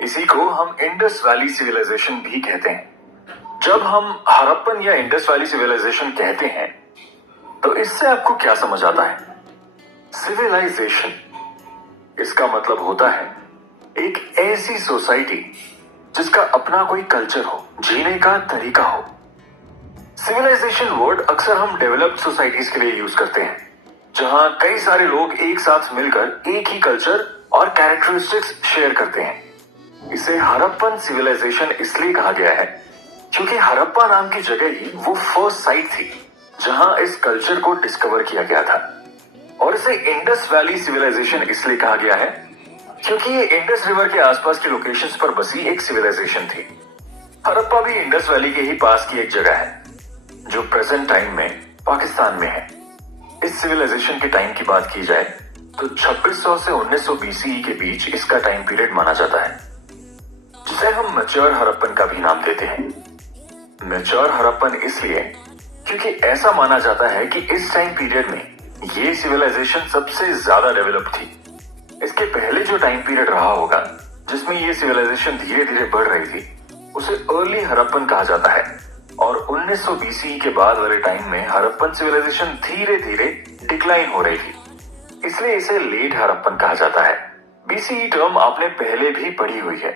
इसी को हम इंडस वैली सिविलाइजेशन भी कहते हैं। जब हम हड़प्पन या इंडस वैली सिविलाइजेशन कहते हैं तो इससे आपको क्या समझ आता है? सिविलाइजेशन, इसका मतलब होता है एक ऐसी सोसाइटी जिसका अपना कोई कल्चर हो, जीने का तरीका हो। सिविलाइजेशन वर्ड अक्सर हम डेवलप्ड सोसाइटीज के लिए यूज करते हैं, जहां कई सारे लोग एक साथ मिलकर एक ही कल्चर और कैरेक्टरिस्टिक्स शेयर करते हैं। इसे हड़प्पन सिविलाइजेशन इसलिए कहा गया है क्योंकि हड़प्पा नाम की जगह ही वो फर्स्ट साइट थी जहां इस कल्चर को डिस्कवर किया गया था। और इसे इंडस वैली सिविलाइजेशन इसलिए कहा गया है क्योंकि ये इंडस रिवर के आसपास की लोकेशंस पर बसी एक सिविलाइजेशन थी। हड़प्पा भी इंडस वैली के ही पास की एक जगह है जो प्रेजेंट टाइम में पाकिस्तान में है। इस सिविलाइजेशन के टाइम की बात की जाए तो 2600 से 1900 बीसीई के बीच इसका टाइम पीरियड माना जाता है, जिसे हम मैच्योर हड़प्पन का भी नाम देते हैं। मैच्योर हड़प्पन इसलिए क्योंकि ऐसा माना जाता है कि इस टाइम पीरियड में ये सिविलाइजेशन सबसे ज्यादा डेवलप थी। इसके पहले जो टाइम पीरियड रहा होगा जिसमें ये सिविलाइजेशन धीरे धीरे बढ़ रही थी उसे अर्ली हड़प्पन कहा जाता है, और 1900 बीसीई के बाद वाले टाइम में हड़प्पन सिविलाइजेशन धीरे धीरे डिक्लाइन हो रही थी, इसलिए इसे लेट हड़प्पन कहा जाता है। बीसीई टर्म आपने पहले भी पढ़ी हुई है,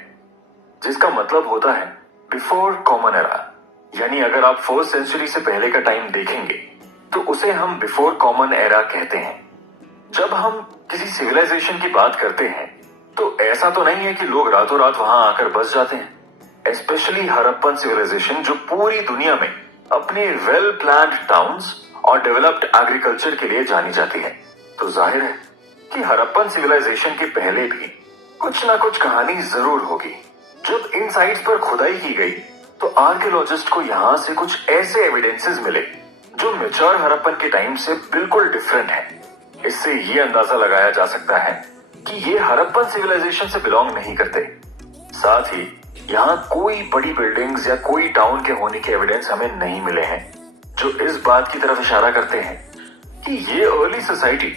जिसका मतलब होता है बिफोर कॉमन एरा। यानी अगर आप फर्स्ट सेंचुरी से पहले का टाइम देखेंगे तो उसे हम बिफोर कॉमन एरा कहते हैं। जब हम किसी सिविलाइजेशन की बात करते हैं तो ऐसा तो नहीं है कि लोग रातों रात वहां आकर बस जाते हैं। स्पेशली हड़प्पन सिविलाइजेशन जो पूरी दुनिया में अपने वेल प्लान्ड टाउन्स और डेवलप्ड एग्रीकल्चर के लिए जानी जाती है, तो जाहिर है कि हड़प्पन सिविलाइजेशन के पहले भी कुछ ना कुछ कहानी जरूर होगी। जब इन साइट्स पर खुदाई की गई तो आर्कियोलॉजिस्ट को यहां से कुछ ऐसे एविडेंसेस मिले जो मैच्योर हड़प्पन के टाइम से बिल्कुल डिफरेंट है। इससे ये अंदाजा लगाया जा सकता है कि ये हड़प्पन सिविलाइजेशन से बिलोंग नहीं करते। साथ ही यहाँ कोई बड़ी बिल्डिंग्स या कोई टाउन के होने के एविडेंस हमें नहीं मिले हैं जो इस बात की तरफ इशारा करते हैं कि ये अर्ली सोसाइटी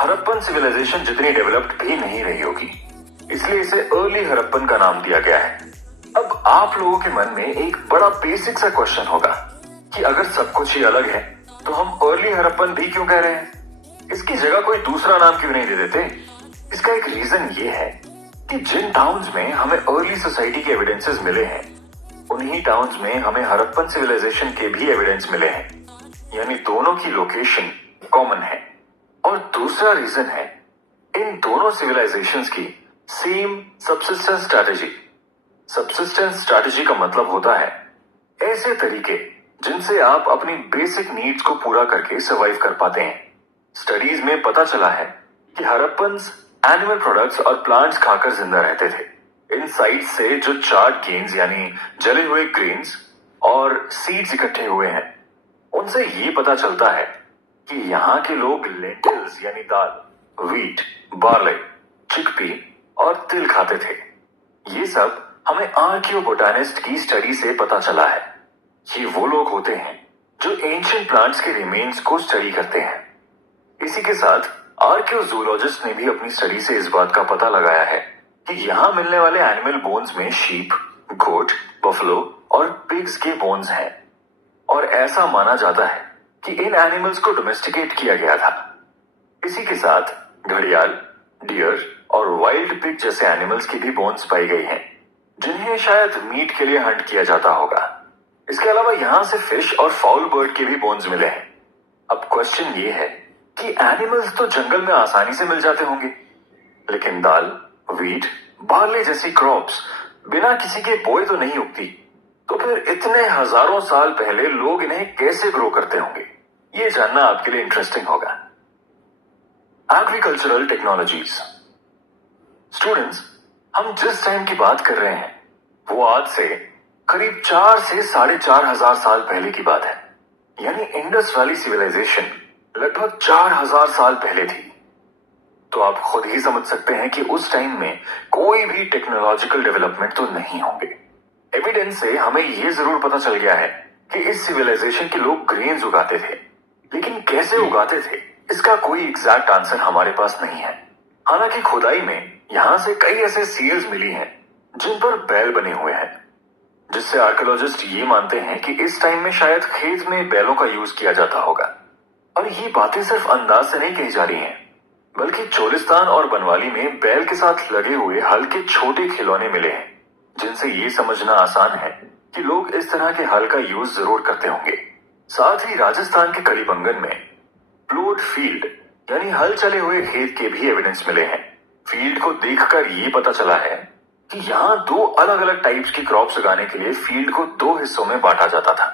हड़प्पन सिविलाइजेशन जितनी डेवलप्ड भी नहीं रही होगी, इसलिए इसे अर्ली हड़प्पन का नाम दिया गया है। अब आप लोगों के मन में एक बड़ा बेसिक सा क्वेश्चन होगा कि अगर सब कुछ ही अलग है तो हम अर्ली हड़प्पन भी क्यों कह रहे हैं? इसकी जगह कोई दूसरा नाम क्यों नहीं दे देते? इसका एक रीजन ये है कि जिन टाउन्स में हमें अर्ली सोसाइटी के एविडेंसेस मिले हैं उन्हीं टाउन्स में हमें हड़प्पन सिविलाइजेशन के भी एविडेंस मिले हैं, यानी दोनों की लोकेशन कॉमन है। और दूसरा रीजन है इन दोनों सिविलाइजेशंस की same subsistence strategy. Subsistence strategy का मतलब होता है ऐसे तरीके जिनसे आप अपनी बेसिक नीड्स को पूरा करके सर्वाइव कर पाते हैं। स्टडीज में पता चला है कि हड़प्पन्स एनिमल प्रोडक्ट्स और प्लांट्स खाकर जिंदा रहते थे। इन साइट्स से जो चार्ड गेन्स यानी जले हुए ग्रेन्स और सीड्स इकट्ठे हुए हैं उनसे ये पता चलता है कि यहाँ के लोग लेंटिल्स यानी दाल, व्हीट, बार्ले, चिकपी और तिल खाते थे। ये सब हमें आर्कियोबोटानिस्ट की स्टडी से पता चला है। ये वो लोग होते हैं जो एंशिएंट प्लांट्स के रिमेन्स को स्टडी करते हैं। इसी के साथ आर्कियोजूलॉजिस्ट ने भी अपनी स्टडी से इस बात का पता लगाया है कि यहाँ मिलने वाले एनिमल बोन्स में शीप, गोट, बफलो और पिग्स के बोन्स हैं, और ऐसा माना जाता है कि इन एनिमल्स को डोमेस्टिकेट किया गया था। इसी के साथ घड़ियाल, डियर और वाइल्ड पिग जैसे एनिमल्स की भी बोन्स पाई गई हैं, जिन्हें शायद मीट के लिए हंट किया जाता होगा। इसके अलावा यहाँ से फिश और फाउल बर्ड के भी बोन्स मिले हैं। अब क्वेश्चन ये है कि एनिमल्स तो जंगल में आसानी से मिल जाते होंगे, लेकिन दाल, व्हीट, बार्ले जैसी क्रॉप्स बिना किसी के बोए तो नहीं उगती, तो फिर इतने हजारों साल पहले लोग इन्हें कैसे ग्रो करते होंगे? ये जानना आपके लिए इंटरेस्टिंग होगा। Agricultural technologies. स्टूडेंट्स, हम जिस टाइम की बात कर रहे हैं वो आज से करीब 4 से 4,500 साल पहले की बात है। यानी इंडस वैली सिविलाइजेशन लगभग 4,000 साल पहले थी। तो आप खुद ही समझ सकते हैं कि उस टाइम में कोई भी टेक्नोलॉजिकल डेवलपमेंट तो नहीं होंगे। एविडेंस से हमें यह जरूर पता चल गया है कि इस सिविलाइजेशन के लोग ग्रेन्स उगाते थे, लेकिन कैसे उगाते थे इसका कोई एग्जैक्ट आंसर हमारे पास नहीं है। हालांकि खुदाई में यहां से कई ऐसे सील्स मिली हैं जिन पर बैल बने हुए हैं, जिससे आर्कियोलॉजिस्ट ये मानते हैं कि इस टाइम में शायद खेत में बैलों का यूज किया जाता होगा। और ये बातें सिर्फ अंदाज से नहीं कही जा रही हैं, बल्कि चोलिस्तान और बनवाली में बैल के साथ लगे हुए हल्के छोटे खिलौने मिले हैं, जिनसे ये समझना आसान है कि लोग इस तरह के हल का यूज जरूर करते होंगे। साथ ही राजस्थान के कलीबंगन में प्लोड फील्ड यानी हल चले हुए खेत के भी एविडेंस मिले हैं। फील्ड को देखकर ये पता चला है कि यहाँ दो अलग अलग टाइप्स की क्रॉप्स उगाने के लिए फील्ड को दो हिस्सों में बांटा जाता था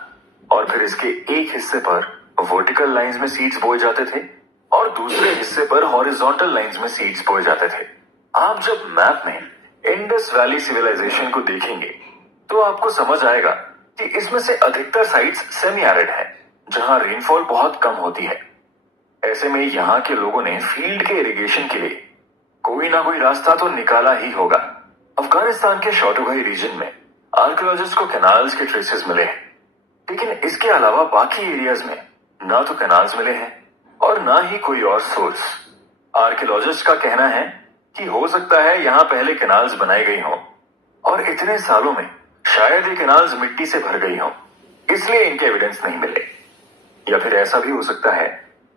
और फिर इसके एक हिस्से पर वर्टिकल लाइंस में सीड्स बोए जाते थे और दूसरे हिस्से पर हॉरिजॉन्टल लाइंस में सीड्स बोए जाते थे। आप जब मैप में इंडस वैली सिविलाइजेशन को देखेंगे तो आपको समझ आएगा कि इसमें से अधिकतर साइट्स सेमी एरिड है, जहां रेनफॉल बहुत कम होती है। ऐसे में यहाँ के लोगों ने फील्ड के इरिगेशन के लिए कोई ना कोई रास्ता तो निकाला ही होगा। अफगानिस्तान के शॉटोगाई रीजन में आर्कियोलॉजिस्ट को कैनाल्स के ट्रेसेस मिले हैं, लेकिन इसके अलावा बाकी एरियाज में ना तो कैनाल्स मिले हैं और ना ही कोई और सोर्स। आर्कियोलॉजिस्ट का कहना है कि हो सकता है यहाँ पहले कैनाल्स बनाई गई हों और इतने सालों में शायद ये कैनाल्स मिट्टी से भर गई हों, इसलिए इनके एविडेंस नहीं मिले। या फिर ऐसा भी हो सकता है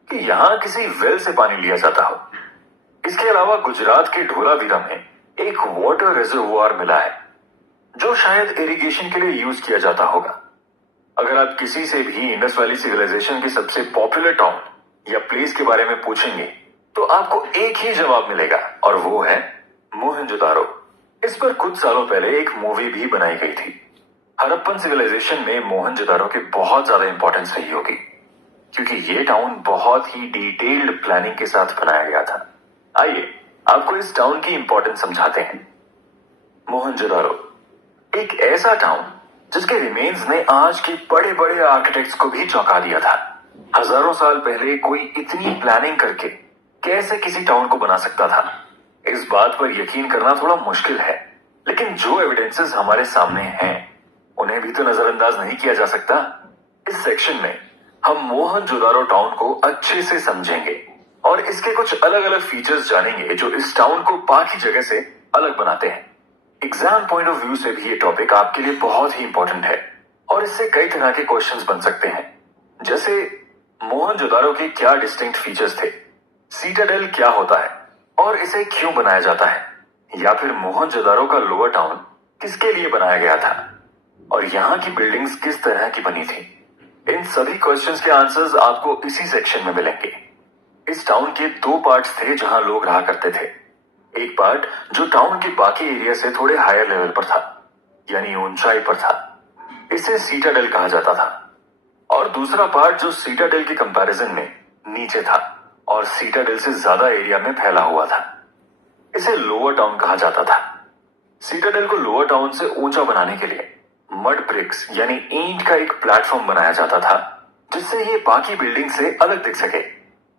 कि यहाँ किसी वेल से पानी लिया जाता हो। इसके अलावा गुजरात के ढोलावीरा में एक वाटर रिजर्वुआर मिला है, जो शायद इरिगेशन के लिए यूज किया जाता होगा। अगर आप किसी से भी इंडस वैली सिविलाइजेशन की सबसे पॉपुलर टाउन या प्लेस के बारे में पूछेंगे तो आपको एक ही जवाब मिलेगा और वो है मोहनजोदारो। इस पर कुछ सालों पहले एक मूवी भी बनाई गई थी। हड़प्पन सिविलाइजेशन में मोहनजोदारो की बहुत ज्यादा इंपॉर्टेंस रही होगी, क्योंकि ये टाउन बहुत ही डिटेल्ड प्लानिंग के साथ बनाया गया था। आइए आपको इस टाउन की इंपॉर्टेंस समझाते हैं। मोहनजोदारो एक ऐसा टाउन जिसके रिमेन्स ने आज के बड़े बड़े आर्किटेक्ट्स को भी चौंका दिया था। हजारों साल पहले कोई इतनी प्लानिंग करके कैसे किसी टाउन को बना सकता था, इस बात पर यकीन करना थोड़ा मुश्किल है। लेकिन जो एविडेंसेस हमारे सामने हैं उन्हें भी तो नजरअंदाज नहीं किया जा सकता। इस सेक्शन में हम मोहनजोदारो टाउन को अच्छे से समझेंगे और इसके कुछ अलग अलग फीचर्स जानेंगे जो इस टाउन को बाकी जगह से अलग बनाते हैं। एग्जाम पॉइंट ऑफ व्यू से भी ये टॉपिक आपके लिए बहुत ही इंपॉर्टेंट है और इससे कई तरह के क्वेश्चंस बन सकते हैं, जैसे मोहनजोदारो के क्या डिस्टिंक्ट फीचर्स थे, सीटाडेल क्या होता है और इसे क्यों बनाया जाता है, या फिर मोहनजोदारो का लोअर टाउन किसके लिए बनाया गया था और यहाँ की बिल्डिंग्स किस तरह की बनी थी। इन सभी क्वेश्चंस के आंसर्स आपको इसी सेक्शन में मिलेंगे। इस टाउन के दो पार्ट्स थे जहां लोग रहा करते थे। एक पार्ट जो टाउन के बाकी एरिया से थोड़े हायर लेवल पर था, यानी ऊंचाई पर था, इसे सीटाडेल कहा जाता था। और दूसरा पार्ट जो सीटाडेल के कंपैरिजन में नीचे था और सीटाडेल से ज्यादा एरिया में फैला हुआ था, इसे लोअर टाउन कहा जाता था। सीटाडेल को लोअर टाउन से ऊंचा बनाने के लिए मड ब्रिक्स यानी ईंट का एक प्लेटफॉर्म बनाया जाता था, जिससे ये बाकी बिल्डिंग से अलग दिख सके।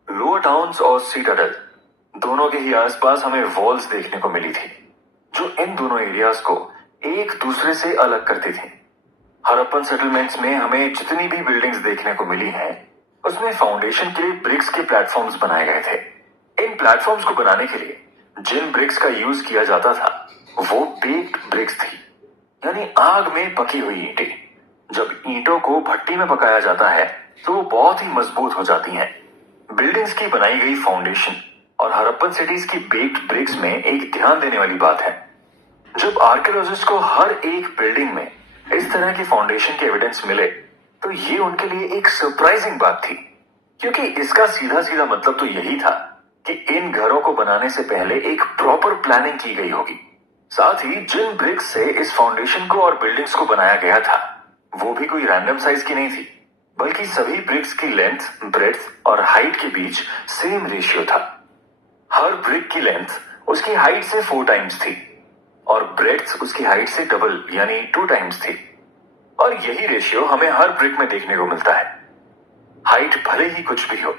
लोअर टाउन्स और सीटाडेल दोनों के ही आसपास हमें वॉल्स देखने को मिली थी, जो इन दोनों एरियाज को एक दूसरे से अलग करती थी। हड़प्पन सेटलमेंट्स में हमें जितनी भी बिल्डिंग्स देखने को मिली हैं, उसमें फाउंडेशन के लिए ब्रिक्स के प्लेटफॉर्म्स बनाए गए थे। इन प्लेटफॉर्म्स को बनाने के लिए जिन ब्रिक्स का यूज किया जाता था वो बेक्ड ब्रिक्स थी, यानी आग में पकी हुई ईंटें। जब ईंटों को भट्टी में पकाया जाता है तो वो बहुत ही मजबूत हो जाती हैं। बिल्डिंग्स की बनाई गई फाउंडेशन और हड़प्पन सिटीज की बेक्ड ब्रिक्स में एक ध्यान देने वाली बात है, जब आर्कियोलॉजिस्ट को हर एक बिल्डिंग में इस तरह की फाउंडेशन के एविडेंस मिले तो ये उनके लिए एक सरप्राइजिंग बात थी, क्योंकि इसका सीधा सीधा मतलब तो यही था कि इन घरों को बनाने से पहले एक प्रॉपर प्लानिंग की गई होगी। साथ ही जिन ब्रिक्स से इस फाउंडेशन को और बिल्डिंग्स को बनाया गया था वो भी कोई रैंडम साइज की नहीं थी, बल्कि सभी ब्रिक्स की लेंथ, ब्रेड्थ और हाइट के बीच सेम रेशियो था। हर ब्रिक की लेंथ उसकी हाइट से 4 टाइम्स थी और ब्रेड्थ उसकी हाइट से डबल यानी 2 टाइम्स थी। और यही रेशियो हमें हर ब्रिक में देखने को मिलता है। हाइट भले ही कुछ भी हो,